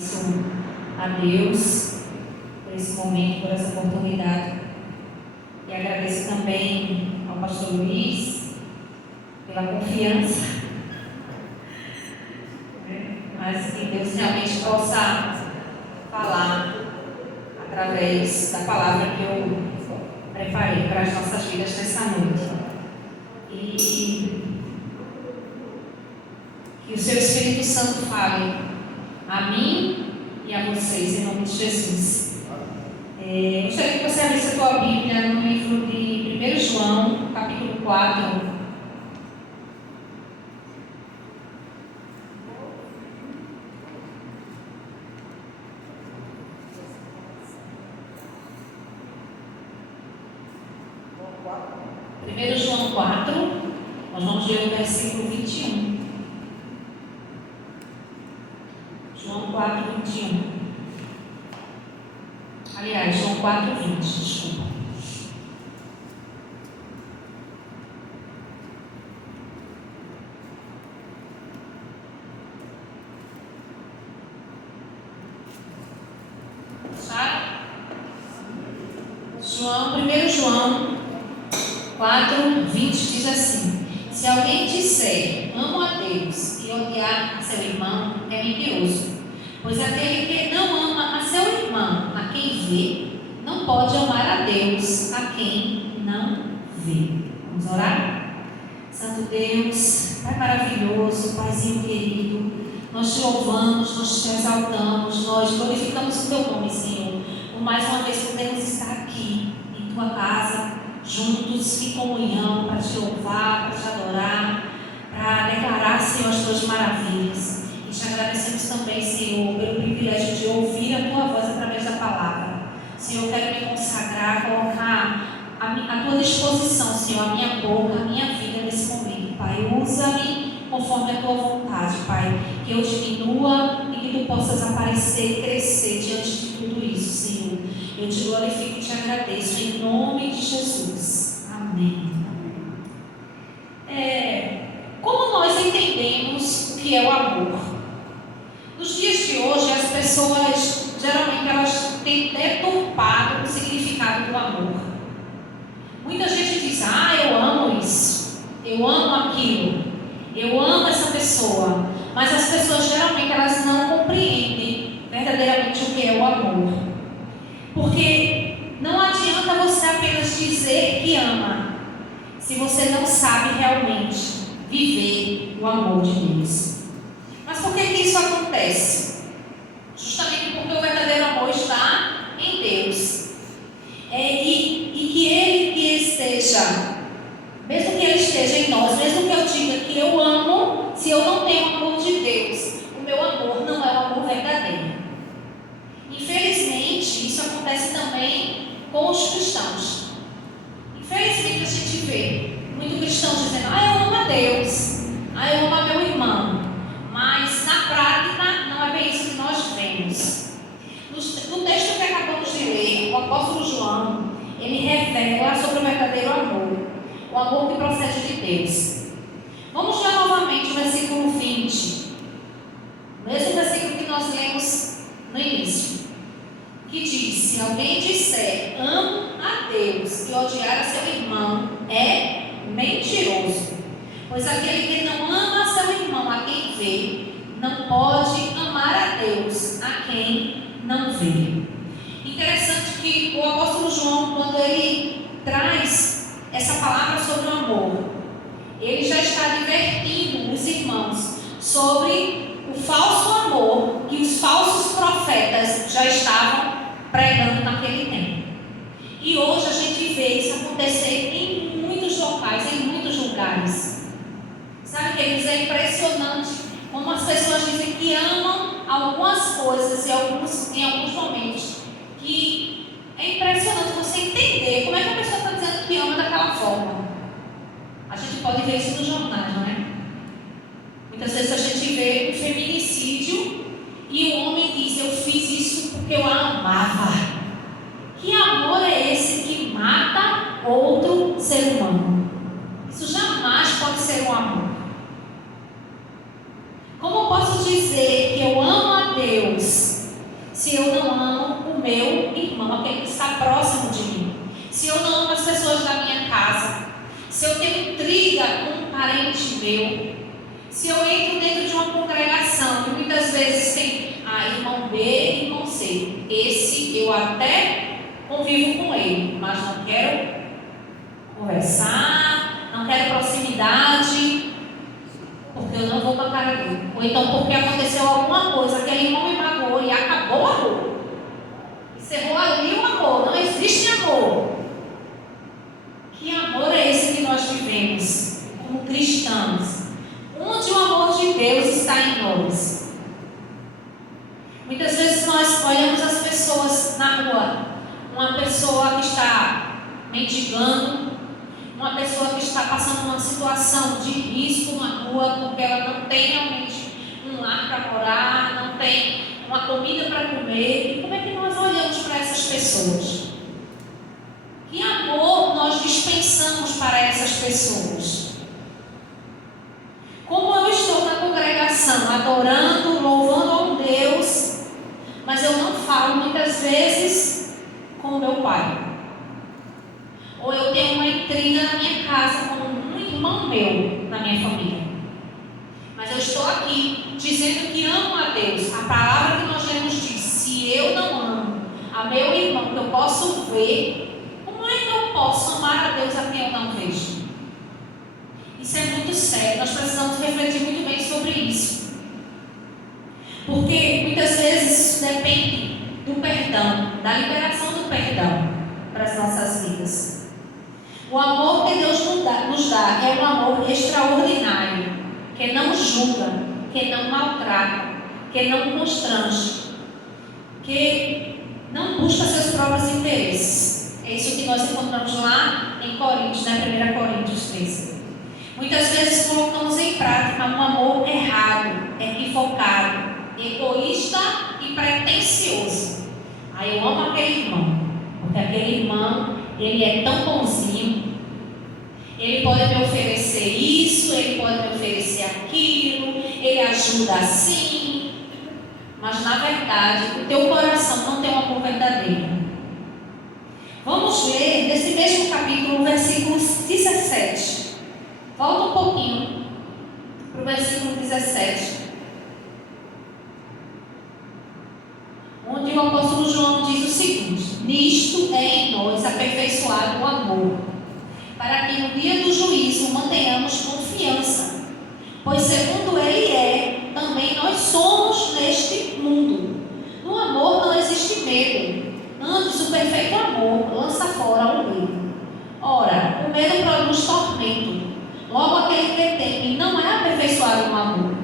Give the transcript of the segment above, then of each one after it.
A Deus por esse momento, por essa oportunidade. E agradeço também ao pastor Luiz pela confiança, mas que Deus realmente possa falar através da palavra que eu preparei para as nossas vidas nessa noite. E que o seu Espírito Santo fale a mim e a vocês, em nome de Jesus. Gostaria que você abrisse a tua Bíblia no livro de 1 João, capítulo 4. Primeiro João 4, nós vamos ler o versículo 21. João 4, 21. Aliás, João 4, 20, desculpa. Acharam? 1 João 4, 20 diz assim: se alguém disser amo a Deus e odiar a seu irmão, é mentiroso. Pois aquele que não ama a seu irmão, a quem vê, não pode amar a Deus, a quem não vê. Vamos orar? Santo Deus, Pai maravilhoso, Paizinho querido, nós te louvamos, nós te exaltamos, nós glorificamos o teu nome, Senhor, por mais uma vez podemos estar aqui em tua casa, juntos em comunhão, para te louvar, para te adorar, para declarar, Senhor, as tuas maravilhas. E te agradecemos também, Senhor, pelo privilégio de ouvir a tua voz através da palavra. Senhor, eu quero me consagrar, colocar à tua disposição, Senhor, a minha boca, a minha vida nesse momento, Pai. Usa-me conforme a tua vontade, Pai. Que eu diminua e que tu possas aparecer e crescer diante de tudo isso, Senhor. Eu te glorifico e te agradeço em nome de Jesus. Amém. Como nós entendemos o que é o amor? Nos dias de hoje, as pessoas, geralmente, elas têm deturpado o significado do amor. Muita gente diz, eu amo isso, eu amo aquilo, eu amo essa pessoa. Mas as pessoas, geralmente, elas não compreendem verdadeiramente o que é o amor. Porque não adianta você apenas dizer que ama, se você não sabe realmente viver o amor de Deus. Mas por que isso acontece? Justamente porque o verdadeiro amor está em Deus. E que Ele que esteja, mesmo que Ele esteja em nós, mesmo que eu diga que eu amo, se eu não tenho o amor de Deus, o meu amor não é o amor verdadeiro. Infelizmente, isso acontece também com os cristãos. Infelizmente, a gente vê muitos cristãos dizendo, eu amo a Deus, eu amo a meu irmão. Mas, na prática, não é bem isso que nós vemos. No texto que acabamos de ler, o apóstolo João, ele revela sobre o verdadeiro amor, o amor que procede de Deus. Vamos ler novamente o versículo 20, o mesmo versículo que nós lemos no início, que diz, se alguém disser amo a Deus e odiar a seu irmão, é mentiroso. Pois aquele que não ama a seu irmão, a quem vê, não pode amar a Deus, a quem não vê. Interessante que o apóstolo João, quando ele traz essa palavra sobre o amor, ele já está advertindo os irmãos sobre o falso amor que os falsos profetas já estavam pregando naquele tempo. E hoje a gente vê isso acontecer em muitos locais, em muitos lugares. Sabe, queridos, é impressionante como as pessoas dizem que amam algumas coisas em alguns momentos, que é impressionante você entender como é que a pessoa está dizendo que ama daquela forma. A gente pode ver isso nos jornais, não é? Muitas vezes a gente vê um feminicídio e o homem diz, eu fiz isso porque eu a amava. Que amor é esse que mata outro ser humano? Isso jamais pode ser um amor. Como eu posso dizer que eu amo a Deus amo aquele que está próximo de mim, se eu não amo as pessoas da minha casa, se eu tenho intriga com um parente meu, se eu entro dentro de uma congregação que muitas vezes tem irmão B e irmão C, esse eu até convivo com ele, mas não quero conversar, não quero proximidade, porque eu não vou com a cara dele, ou então porque aconteceu alguma coisa, aquele irmão me magoou e acabou o amor, encerrou ali o amor, não existe amor. Que amor é esse que nós vivemos como cristãos? Onde o amor de Deus está em nós? Muitas vezes nós olhamos as pessoas na rua, uma pessoa que está mendigando, uma pessoa que está passando uma situação de risco na rua, porque ela não tem realmente um lar para morar, não tem uma comida para comer. E como é que nós olhamos para essas pessoas? Que amor nós dispensamos para essas pessoas? Como eu estou na congregação adorando, louvando a um Deus, mas eu não falo muitas vezes com o meu pai, ou eu tenho uma intriga na minha casa com um irmão meu na minha família, mas eu estou aqui dizendo que amo a Deus. A palavra que nós lemos diz: se eu não amo a meu irmão que eu posso ver, como é que eu posso amar a Deus a quem eu não vejo? Isso é muito sério, nós precisamos refletir muito bem sobre isso, porque muitas vezes isso depende do perdão, da liberação do perdão para as nossas vidas. O amor que Deus nos dá é um amor extraordinário, que não julga, que não maltrata, que não constrange, que não busca seus próprios interesses. É isso que nós encontramos lá em Coríntios, na 1 Coríntios 13. Muitas vezes colocamos em prática um amor errado, equivocado, egoísta e pretensioso. Aí eu amo aquele irmão, porque aquele irmão, ele é tão bonzinho, ele pode me oferecer isso, ele pode me oferecer aquilo, ele ajuda assim, mas na verdade o teu coração não tem um amor verdadeiro. Vamos ler nesse mesmo capítulo, versículo 17. Volta um pouquinho para o versículo 17, onde o apóstolo João diz o seguinte: nisto é em nós aperfeiçoado o amor, para que no dia do juízo mantenhamos confiança, pois segundo ele é, também nós somos neste mundo. No amor não existe medo, antes o perfeito amor lança fora o medo. Ora, o medo produz tormento. Logo aquele que teme não é aperfeiçoado no amor.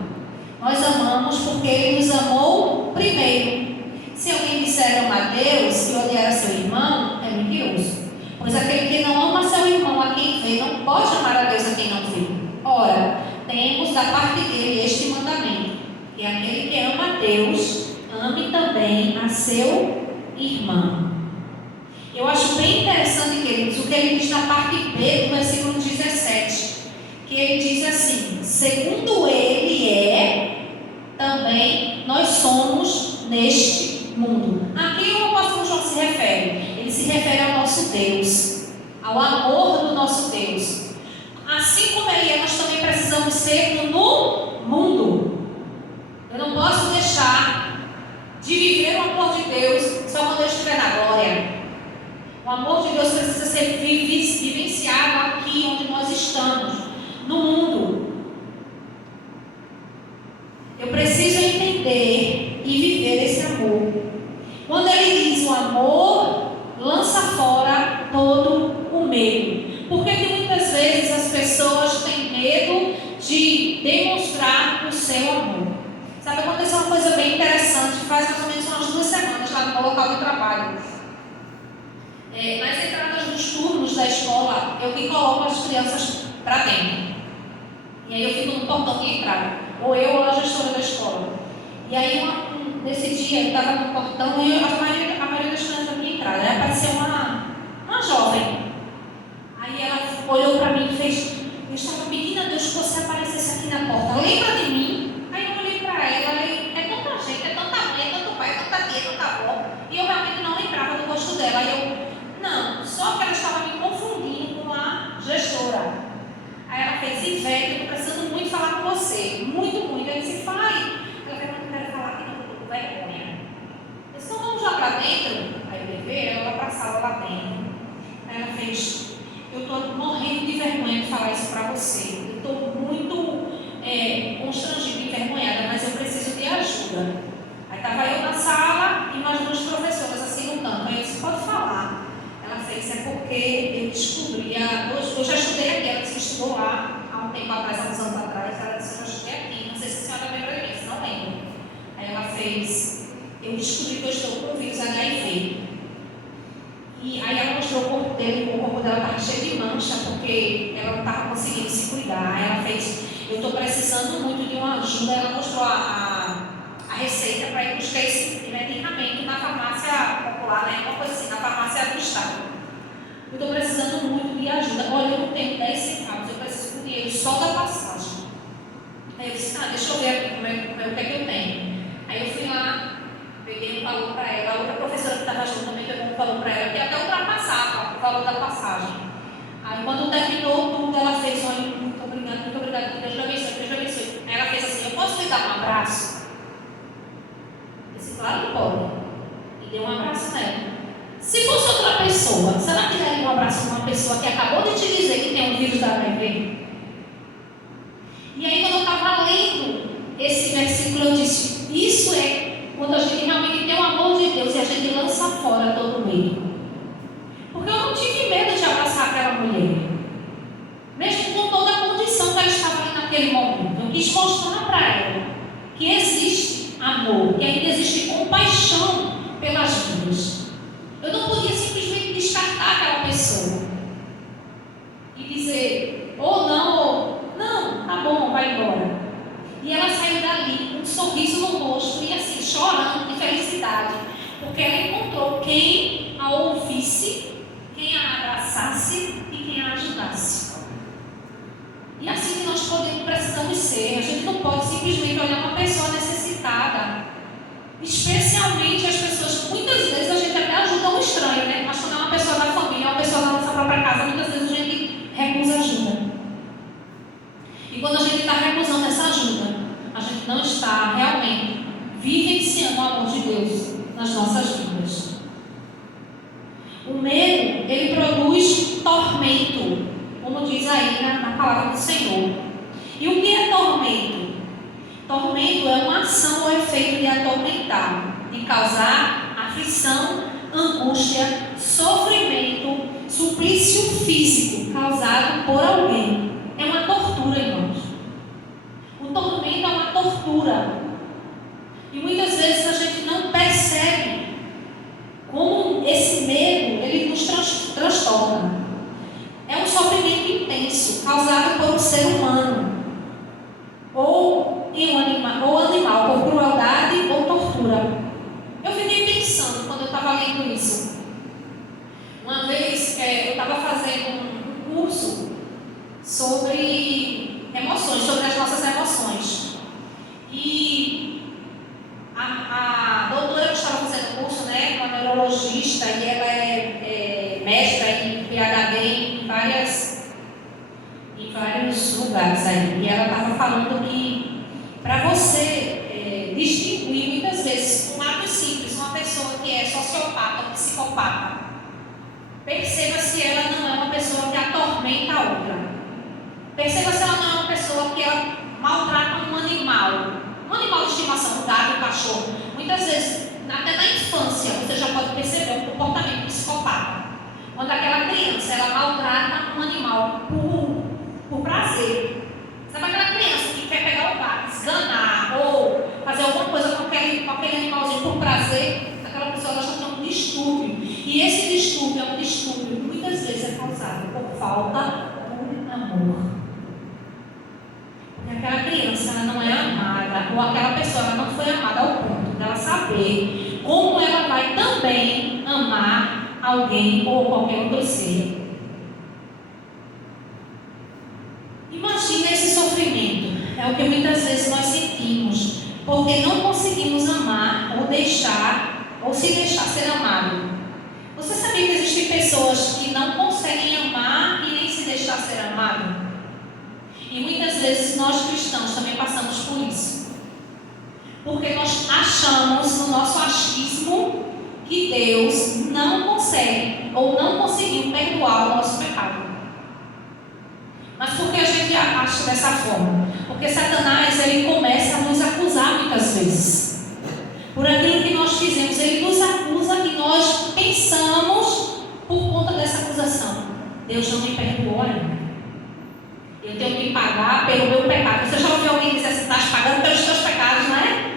Nós amamos porque ele nos amou primeiro. Se alguém disser amar a Deus e odiar a seu irmão, é mentiroso. Pois aquele que não ama seu irmão a quem vê, não pode amar a Deus a quem não vê. Ora, temos da parte dele este mandamento: que aquele que ama a Deus, ame também a seu irmão. Eu acho bem interessante, queridos, o que ele diz na parte B do versículo 17. Que ele diz assim: segundo ele é, também nós somos neste mundo. A quem o apóstolo João se refere? Ele se refere ao nosso Deus, ao amor do nosso Deus. Assim como ele é, nós também precisamos ser no mundo. Eu não posso deixar de viver o amor de Deus só quando eu estiver na glória. O amor de Deus precisa ser vivenciado aqui onde nós estamos, no mundo. Eu preciso entender e viver esse amor. Quando ele diz o amor lança fora todo o medo. Por que muitas vezes as pessoas têm medo de demonstrar o seu amor? Sabe, aconteceu uma coisa bem interessante, faz mais ou menos umas 2 semanas lá no meu local de trabalho. Nas entradas dos turnos da escola, eu que coloco as crianças para dentro. E aí eu fico no portão de entrada, ou eu ou a gestora da escola. E aí nesse dia eu estava no portão e a maioria das crianças da minha entrada. Aí apareceu uma jovem. Aí ela olhou para mim e fez: eu estava pedindo a Deus que você aparecesse aqui na porta, lembra de mim? Aí eu olhei para ela e é tanta gente, é tanta mãe, é tanto pai, é tanta tia, é tanta avó. E eu realmente não lembrava do rosto dela. fez, Ivete, eu estou precisando muito falar com você. Muito, muito. Eu disse, fale. Ela fez, não quero falar aqui, não, eu estou com vergonha. Eu disse, então vamos lá para dentro. Aí eu levei ela para a sala lá dentro. Aí ela fez, eu estou morrendo de vergonha de falar isso para você. Eu estou muito constrangida e envergonhada, mas eu preciso de ajuda. Aí estava eu na sala e umas duas professoras assim no canto. Aí eu disse, pode falar. Ela fez, é porque eu descobri, eu já estudei aqui, ela disse que estudou lá há um tempo atrás, há uns anos atrás. Ela disse, eu já estudei aqui, não sei se a senhora lembra disso, não lembro. Aí ela fez, eu descobri que eu estou com o vírus HIV. E aí ela mostrou o corpo dele, o corpo dela estava cheio de mancha, porque ela não estava conseguindo se cuidar. Aí ela fez, eu estou precisando muito de uma ajuda. Ela mostrou a receita para ir buscar esse medicamento na farmácia popular, né? Uma coisa assim, na farmácia do estado. Eu estou precisando muito de ajuda. Olha, eu não tenho 10 centavos, eu preciso do dinheiro só da passagem. Aí eu disse, deixa eu ver aqui o que é que eu tenho. Aí eu fui lá, peguei um valor para ela. A outra professora que estava junto também pegou um valor para ela, que até ultrapassava o valor da passagem. Aí quando terminou tudo, ela fez, olha, muito obrigada, Deus abençoe, Deus abençoe. Aí ela fez assim, eu posso lhe dar um abraço? Eu disse, claro que pode. E deu um abraço nela. Se fosse outra pessoa, será que daria um abraço a uma pessoa que acabou de te dizer que tem um vírus da HIV? E aí quando eu estava lendo esse versículo, eu disse, isso é quando a gente realmente tem o amor de Deus e a gente lança fora todo medo. Porque eu não tive medo de abraçar aquela mulher. Mesmo com toda a condição que ela estava ali naquele momento. Eu quis mostrar para ela que existe amor, que ainda existe compaixão pelas vidas. Eu não podia simplesmente descartar aquela pessoa e dizer, ou não, tá bom, vai embora. E ela saiu dali com um sorriso no rosto e assim, chorando de felicidade, porque ela encontrou quem a ouvisse, quem a abraçasse e quem a ajudasse. E assim que nós precisamos ser. A gente não pode simplesmente olhar uma pessoa necessitada, especialmente as pessoas, muitas vezes a gente até ajuda um estranho, né? Mas quando é uma pessoa da família, uma pessoa da nossa própria casa, muitas vezes a gente recusa ajuda. E quando a gente está recusando essa ajuda, a gente não está realmente vivenciando o amor de Deus nas nossas vidas. O medo, ele produz tormento, como diz aí na palavra do Senhor. E o que é tormento? Tormento é uma ação ou efeito de atormentar, de causar aflição, angústia, sofrimento, suplício físico causado por alguém. É uma tortura, irmãos. O tormento é uma tortura. E muitas vezes a gente não percebe como esse medo, ele nos transtorna. É um sofrimento intenso, causado por um ser humano. Ou animal, por crueldade ou tortura. Eu fiquei pensando quando eu estava lendo isso. Uma vez eu estava fazendo um curso sobre emoções, sobre as nossas emoções. E a doutora que estava fazendo o curso, né, uma neurologista, e ela é mestra em PhD em vários lugares aí. E ela estava falando que para você distinguir muitas vezes um ato simples, uma pessoa que é sociopata ou psicopata, perceba se ela não é uma pessoa que atormenta a outra. Perceba se ela não é uma pessoa que ela maltrata um animal de estimação, um gato, um cachorro. Muitas vezes, até na infância, você já pode perceber um comportamento psicopata. Quando aquela criança, ela maltrata um animal por prazer. Sabe aquela criança que quer pegar o gato, esganar ou fazer alguma coisa com aquele animalzinho por prazer? Aquela pessoa, ela já tem um distúrbio. E esse distúrbio é um distúrbio que muitas vezes é causado por falta de amor. Porque aquela criança, ela não é amada, ou aquela pessoa, ela não foi amada ao ponto dela saber como ela vai também amar alguém ou qualquer outro ser. Imagina esse sofrimento. É o que muitas vezes nós sentimos, porque não conseguimos amar ou se deixar ser amado. Você sabia que existem pessoas que não conseguem amar e nem se deixar ser amado? E muitas vezes nós cristãos também passamos por isso. Porque nós achamos, no nosso achismo, que Deus não consegue ou não conseguiu perdoar o nosso pecado. Mas por que a gente acha dessa forma? Porque Satanás, ele começa a nos acusar muitas vezes. Por aquilo que nós fizemos, ele nos acusa e nós pensamos por conta dessa acusação. Deus não me perdoou ainda. Eu tenho que pagar pelo meu pecado. Você já ouviu alguém dizer assim, estás pagando pelos teus pecados, não é?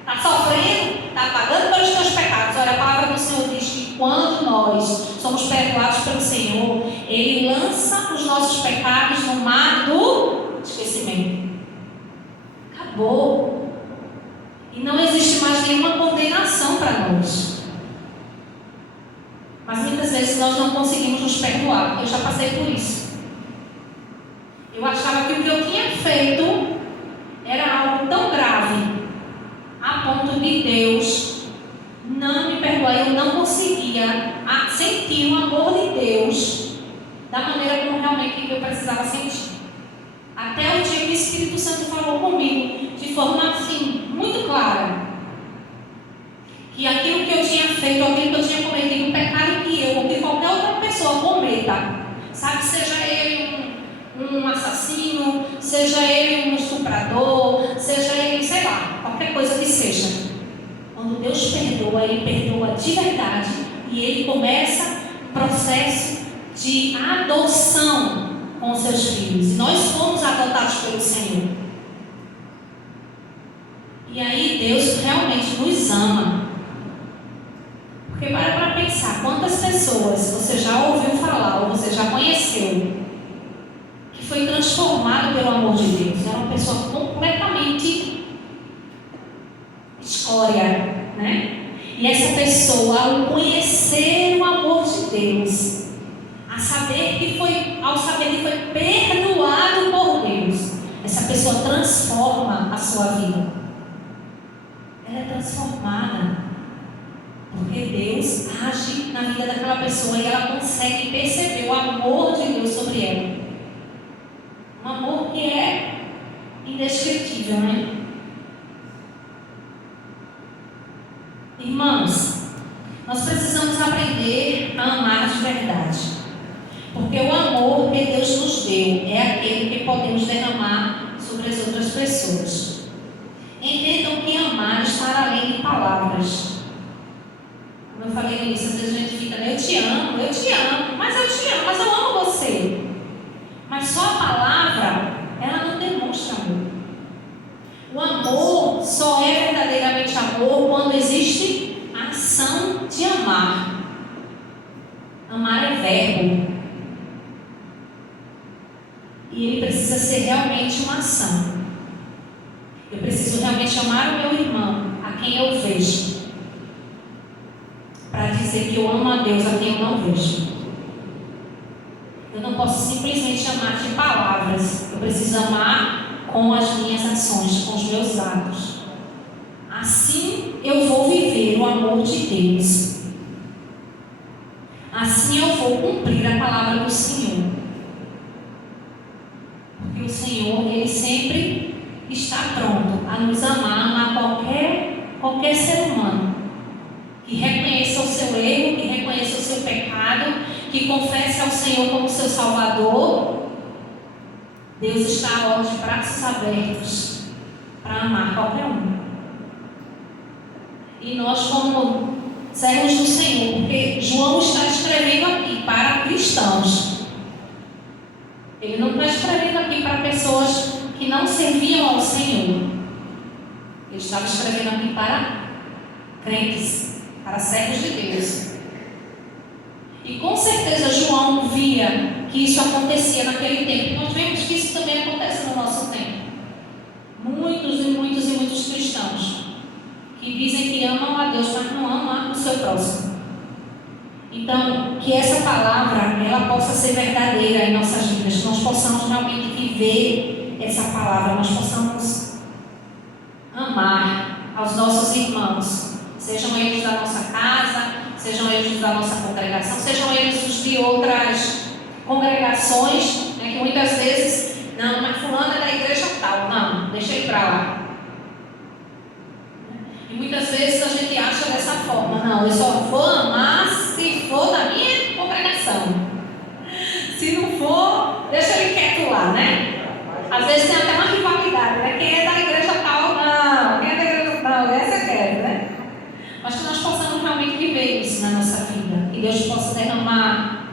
Está sofrendo, está pagando pelos teus pecados. Olha, a palavra do Senhor diz que quando nós somos perdoados pelo Senhor, Ele lança os nossos pecados no mar do esquecimento. Acabou. E não existe mais nenhuma condenação para nós. Mas muitas vezes nós não conseguimos nos perdoar. Eu já passei por isso. Eu achava que o que eu tinha feito era algo tão grave, a ponto de Deus não me perdoar. Eu não conseguia sentir o amor de Deus da maneira como realmente eu precisava sentir. Até o dia que o Espírito Santo falou comigo de forma assim, muito clara, que aquilo que eu tinha feito, aquilo que eu tinha cometido, um pecado que eu ou que qualquer outra pessoa cometa, sabe, seja ele um assassino, seja ele um estuprador, seja ele, sei lá, qualquer coisa que seja. Quando Deus perdoa, Ele perdoa de verdade e Ele começa um processo de adoção com os seus filhos. Nós fomos adotados pelo Senhor. E aí Deus realmente nos ama. Porque para pensar, quantas pessoas você já ouviu falar ou você já conheceu que foi transformado pelo amor de Deus? Era uma pessoa completamente escória, né? E essa pessoa, ao conhecer o amor de Deus, ao saber que foi perdoado por Deus, essa pessoa transforma a sua vida. Ela é transformada. Porque Deus age na vida daquela pessoa e ela consegue perceber o amor de Deus sobre ela. Um amor que é indescritível, né? Irmãos, nós precisamos aprender a amar de verdade. Porque o amor que Deus nos deu é aquele que podemos derramar sobre as outras pessoas. Entendam que amar está além de palavras. Como eu falei no início, às vezes a gente fica, eu te amo, mas eu amo você. Mas só a palavra, ela não demonstra amor. O amor só é verdadeiramente amor quando existe a ação de amar. Amar é verbo. E ele precisa ser realmente uma ação. Eu preciso realmente amar o meu irmão, a quem eu vejo, para dizer que eu amo a Deus a quem eu não vejo. Eu não posso simplesmente amar de palavras. Eu preciso amar com as minhas ações, com os meus atos. Assim eu vou viver o amor de Deus. Assim eu vou cumprir a palavra do Senhor. Porque o Senhor, Ele sempre está pronto a nos amar qualquer ser humano que reconheça o seu erro, que reconheça o seu pecado, que confesse ao Senhor como seu Salvador. Deus está ó, de braços abertos para amar qualquer um. E nós, como servos do Senhor, porque João está escrevendo aqui para cristãos. Ele não está escrevendo aqui para pessoas que não serviam ao Senhor. Ele estava escrevendo aqui para crentes, para servos de Deus. E com certeza João via que isso acontecia naquele tempo. Nós vemos que isso também acontece no nosso tempo. Muitos cristãos que dizem que amam a Deus, mas não amam o seu próximo. Então, que essa palavra ela possa ser verdadeira em nossas vidas, que nós possamos realmente viver essa palavra, nós possamos amar aos nossos irmãos, sejam eles da nossa casa, sejam eles da nossa congregação, sejam eles os de outras congregações, né, que muitas vezes, não, mas fulano Não, eu só vou amar se for da minha congregação. Se não for, deixa ele quieto lá, né? Às vezes tem até uma rivalidade, né? Quem é da igreja tal, não. Quem é da igreja tal, essa eu quero, né? Mas que nós possamos realmente viver isso na nossa vida. Que Deus possa derramar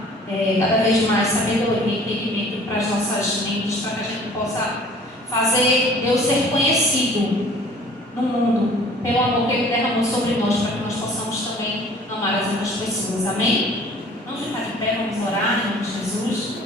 cada vez mais sabedoria e entendimento para as nossas mentes, para que a gente possa fazer Deus ser conhecido no mundo, pelo amor que Ele derramou sobre nós, para que nós possamos também amar as outras pessoas. Amém? Vamos ficar de pé, vamos orar em nome de Jesus.